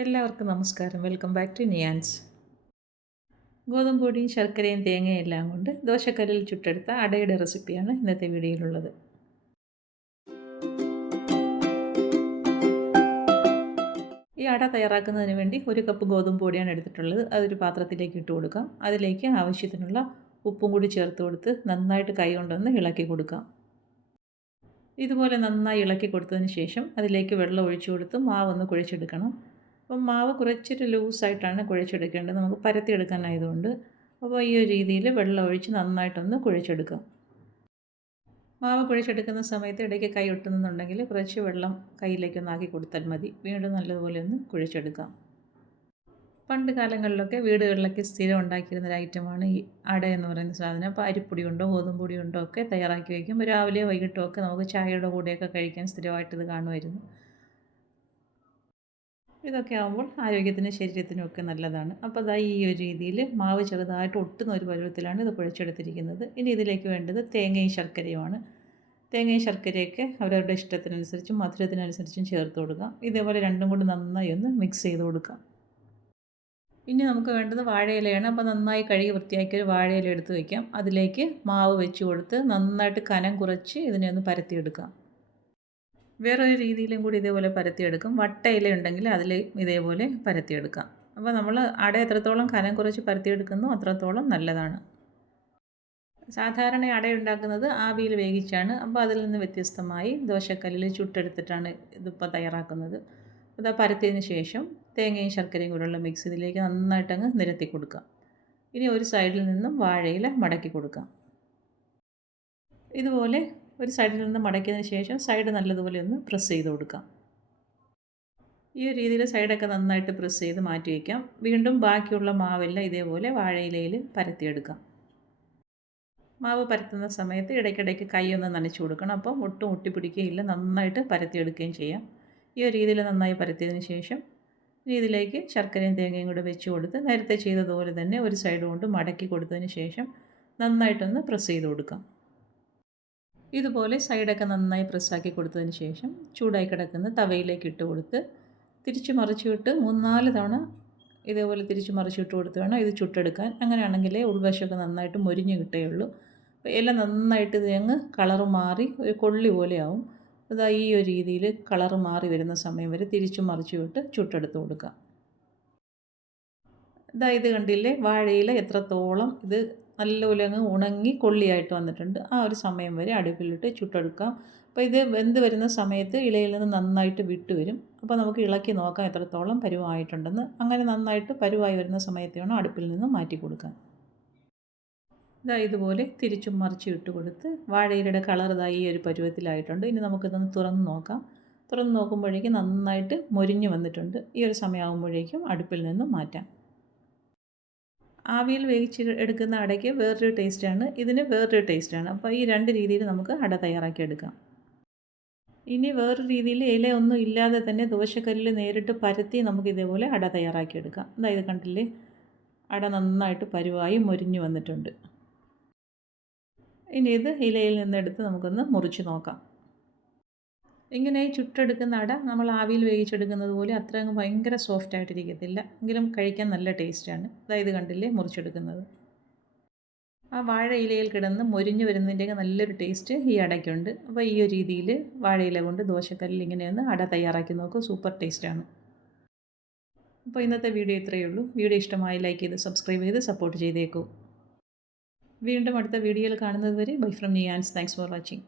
എല്ലാവർക്കും നമസ്കാരം. Welcome back to Niyans. ഗോതമ്പ് പൊടിയും ശർക്കരയും തേങ്ങയും എല്ലാം കൊണ്ട് ദോശക്കല്ലിൽ ചുട്ടെടുത്ത അടയുടെ റെസിപ്പിയാണ് ഇന്നത്തെ വീഡിയോയിലുള്ളത്. ഈ അട തയ്യാറാക്കുന്നതിന് വേണ്ടി 1 കപ്പ് ഗോതമ്പ് പൊടിയാണ് എടുത്തിട്ടുള്ളത്. അതൊരു പാത്രത്തിലേക്ക് ഇട്ട് കൊടുക്കാം. അതിലേക്ക് ആവശ്യത്തിനുള്ള ഉപ്പും കൂടി ചേർത്ത് കൊടുത്ത് നന്നായിട്ട് കൈ കൊണ്ടൊന്ന് ഇളക്കി കൊടുക്കാം. ഇതുപോലെ നന്നായി ഇളക്കി കൊടുത്തതിന് ശേഷം അതിലേക്ക് വെള്ളം ഒഴിച്ചു കൊടുത്ത് മാവൊന്ന് കുഴച്ചെടുക്കണം. അപ്പം മാവ് കുറച്ചിട്ട് ലൂസായിട്ടാണ് കുഴച്ചെടുക്കേണ്ടത്, നമുക്ക് പരത്തിയെടുക്കാനായതുകൊണ്ട്. അപ്പോൾ ഈ ഒരു രീതിയിൽ വെള്ളം ഒഴിച്ച് നന്നായിട്ടൊന്ന് കുഴച്ചെടുക്കാം. മാവ് കുഴച്ചെടുക്കുന്ന സമയത്ത് ഇടയ്ക്ക് കൈ ഒട്ടുന്നുണ്ടെങ്കിൽ കുറച്ച് വെള്ളം കയ്യിലേക്കൊന്ന് ആക്കി കൊടുത്താൽ മതി. വീണ്ടും നല്ലതുപോലെ ഒന്ന് കുഴച്ചെടുക്കാം. പണ്ട് കാലങ്ങളിലൊക്കെ വീടുകളിലൊക്കെ സ്ഥിരം ഉണ്ടാക്കിയിരുന്ന ഒരു ഐറ്റമാണ് ഈ അട എന്ന് പറയുന്ന സാധനം. അപ്പോൾ അരിപ്പൊടി കൊണ്ടോ ഗോതമ്പ് പൊടി കൊണ്ടോ ഒക്കെ തയ്യാറാക്കി വയ്ക്കും. രാവിലെയോ വൈകിട്ടോ ഒക്കെ നമുക്ക് ചായയുടെ കൂടെയൊക്കെ കഴിക്കാൻ സ്ഥിരമായിട്ട് ഇത് കാണുമായിരുന്നു. ഇതൊക്കെ ആകുമ്പോൾ ആരോഗ്യത്തിനും ശരീരത്തിനും ഒക്കെ നല്ലതാണ്. അപ്പോൾ അതാ ഈ ഒരു രീതിയിൽ മാവ് ചെറുതായിട്ട് ഒട്ടുന്ന ഒരു പരുവത്തിലാണ് ഇത് കുഴച്ചെടുത്തിരിക്കുന്നത്. ഇനി ഇതിലേക്ക് വേണ്ടത് തേങ്ങയും ശർക്കരയുമാണ്. തേങ്ങയും ശർക്കരയൊക്കെ അവരവരുടെ ഇഷ്ടത്തിനനുസരിച്ചും മധുരത്തിനനുസരിച്ചും ചേർത്ത് കൊടുക്കാം. ഇതേപോലെ രണ്ടും കൂടി നന്നായി ഒന്ന് മിക്സ് ചെയ്ത് കൊടുക്കാം. ഇനി നമുക്ക് വേണ്ടത് വാഴയിലയാണ്. അപ്പോൾ നന്നായി കഴുകി വൃത്തിയാക്കി ഒരു വാഴയില എടുത്ത് വയ്ക്കാം. അതിലേക്ക് മാവ് വെച്ച് കൊടുത്ത് നന്നായിട്ട് കനം കുറച്ച് ഇതിനെ ഒന്ന് പരത്തിയെടുക്കാം. വേറൊരു രീതിയിലും കൂടി ഇതേപോലെ പരത്തിയെടുക്കും. വട്ടയില ഉണ്ടെങ്കിൽ അതിൽ ഇതേപോലെ പരത്തിയെടുക്കാം. അപ്പോൾ നമ്മൾ അട എത്രത്തോളം കനം കുറച്ച് പരത്തിയെടുക്കുന്നോ അത്രത്തോളം നല്ലതാണ്. സാധാരണ അട ഉണ്ടാക്കുന്നത് ആവിയിൽ വേവിച്ചാണ്. അപ്പോൾ അതിൽ നിന്ന് വ്യത്യസ്തമായി ദോശക്കല്ലിൽ ചുട്ടെടുത്തിട്ടാണ് ഇതിപ്പോൾ തയ്യാറാക്കുന്നത്. അത് പരത്തിയതിന് ശേഷം തേങ്ങയും ശർക്കരയും കൂടെയുള്ള മിക്സ് ഇതിലേക്ക് നന്നായിട്ടങ്ങ് നിരത്തി കൊടുക്കാം. ഇനി ഒരു സൈഡിൽ നിന്നും വാഴയില മടക്കി കൊടുക്കാം. ഇതുപോലെ ഒരു സൈഡിൽ നിന്ന് മടക്കിയതിന് ശേഷം സൈഡ് നല്ലതുപോലെ ഒന്ന് പ്രസ് ചെയ്ത് കൊടുക്കാം. ഈ ഒരു രീതിയിൽ സൈഡൊക്കെ നന്നായിട്ട് പ്രസ് ചെയ്ത് മാറ്റി വയ്ക്കാം. വീണ്ടും ബാക്കിയുള്ള മാവെല്ലാം ഇതേപോലെ വാഴയിലയിൽ പരത്തിയെടുക്കാം. മാവ് പരത്തുന്ന സമയത്ത് ഇടയ്ക്കിടയ്ക്ക് കൈ ഒന്ന് നനച്ച് കൊടുക്കണം. അപ്പോൾ ഒട്ടും ഒട്ടിപ്പിടിക്കുകയില്ല, നന്നായിട്ട് പരത്തിയെടുക്കുകയും ചെയ്യാം. ഈ ഒരു രീതിയിൽ നന്നായി പരത്തിയതിന് ശേഷം ഇനി ഇതിലേക്ക് ശർക്കരയും തേങ്ങയും കൂടെ വെച്ച് കൊടുത്ത് നേരത്തെ ചെയ്തതുപോലെ തന്നെ ഒരു സൈഡ് കൊണ്ട് മടക്കി കൊടുത്തതിന് ശേഷം നന്നായിട്ടൊന്ന് പ്രസ് ചെയ്ത് കൊടുക്കാം. ഇതുപോലെ സൈഡൊക്കെ നന്നായി പ്രസ്സാക്കി കൊടുത്തതിന് ശേഷം ചൂടായി കിടക്കുന്ന തവയിലേക്ക് ഇട്ട് കൊടുത്ത് തിരിച്ച് മറിച്ചിട്ട് 3-4 തവണ ഇതേപോലെ തിരിച്ച് മറിച്ചിട്ട് കൊടുത്ത് വേണം ഇത് ചുട്ടെടുക്കാൻ. അങ്ങനെയാണെങ്കിലേ ഉൾവശമൊക്കെ നന്നായിട്ട് മൊരിഞ്ഞ് കിട്ടുകയുള്ളൂ. അപ്പോൾ ഇല നന്നായിട്ട് ഇത് അങ്ങ് കളറ് മാറി ഒരു കൊള്ളി പോലെയാവും. അതാ ഈ ഒരു രീതിയിൽ കളറ് മാറി വരുന്ന സമയം വരെ തിരിച്ചും മറിച്ചും ഇട്ട് ചുട്ടെടുത്ത് കൊടുക്കാം. ഇതാ ഇത് കണ്ടില്ലേ, വാഴയില എത്രത്തോളം ഇത് നല്ലപോലെ അങ്ങ് ഉണങ്ങി കൊള്ളിയായിട്ട് വന്നിട്ടുണ്ട്. ആ ഒരു സമയം വരെ അടുപ്പിലിട്ട് ചുട്ടെടുക്കാം. അപ്പോൾ ഇത് വെന്ത് വരുന്ന സമയത്ത് ഇലയിൽ നിന്ന് നന്നായിട്ട് വിട്ട് വരും. അപ്പോൾ നമുക്ക് ഇളക്കി നോക്കാം എത്രത്തോളം പരുവായിട്ടുണ്ടെന്ന്. അങ്ങനെ നന്നായിട്ട് പരുവായി വരുന്ന സമയത്ത് വേണം അടുപ്പിൽ നിന്ന് മാറ്റി കൊടുക്കാൻ. ഇതാ ഇതുപോലെ തിരിച്ചും മറിച്ചും ഇട്ട് കൊടുത്ത് വാഴയിലയുടെ കളർ ഇതാ ഈ ഒരു പരുവത്തിലായിട്ടുണ്ട്. ഇനി നമുക്കിതൊന്ന് തുറന്ന് നോക്കാം. തുറന്ന് നോക്കുമ്പോഴേക്കും നന്നായിട്ട് മൊരിഞ്ഞ് വന്നിട്ടുണ്ട്. ഈ ഒരു സമയമാകുമ്പോഴേക്കും അടുപ്പിൽ നിന്നും മാറ്റാം. ആവിയിൽ വേവിച്ച് എടുക്കുന്ന അടയ്ക്ക് വേറൊരു ടേസ്റ്റാണ്, ഇതിന് വേറൊരു ടേസ്റ്റാണ്. അപ്പോൾ ഈ രണ്ട് രീതിയിൽ നമുക്ക് അട തയ്യാറാക്കിയെടുക്കാം. ഇനി വേറൊരു രീതിയിൽ ഇലയൊന്നും ഇല്ലാതെ തന്നെ ദോശക്കല്ലിൽ നേരിട്ട് പരത്തി നമുക്ക് ഇതേപോലെ അട തയ്യാറാക്കിയെടുക്കാം. അതായത് കണ്ടില്ലേ, അട നന്നായിട്ട് പരുവായി മൊരിഞ്ഞ് വന്നിട്ടുണ്ട്. ഇനി ഇത് ഇലയിൽ നിന്നെടുത്ത് നമുക്കൊന്ന് മുറിച്ച് നോക്കാം. ഇങ്ങനെ ചുട്ടെടുക്കുന്ന അട നമ്മൾ ആവിയിൽ വേവിച്ചെടുക്കുന്നത് പോലെ അത്ര അങ്ങ് ഭയങ്കര സോഫ്റ്റ് ആയിട്ടിരിക്കത്തില്ല, എങ്കിലും കഴിക്കാൻ നല്ല ടേസ്റ്റാണ്. അതായത് കണ്ടില്ലേ മുറിച്ചെടുക്കുന്നത്. ആ വാഴ ഇലയിൽ കിടന്ന് മൊരിഞ്ഞ് വരുന്നതിൻ്റെയൊക്കെ നല്ലൊരു ടേസ്റ്റ് ഈ അടയ്ക്കുണ്ട്. അപ്പോൾ ഈ ഒരു രീതിയിൽ വാഴയില കൊണ്ട് ദോശക്കല്ലിൽ ഇങ്ങനെയൊന്ന് അട തയ്യാറാക്കി നോക്കൂ, സൂപ്പർ ടേസ്റ്റാണ്. അപ്പോൾ ഇന്നത്തെ വീഡിയോ ഇത്രയേ ഉള്ളൂ. വീഡിയോ ഇഷ്ടമായി ലൈക്ക് ചെയ്ത് സബ്സ്ക്രൈബ് ചെയ്ത് സപ്പോർട്ട് ചെയ്തേക്കൂ. വീണ്ടും അടുത്ത വീഡിയോയിൽ കാണുന്നത് വരെ bye from Niyans. Thanks for watching.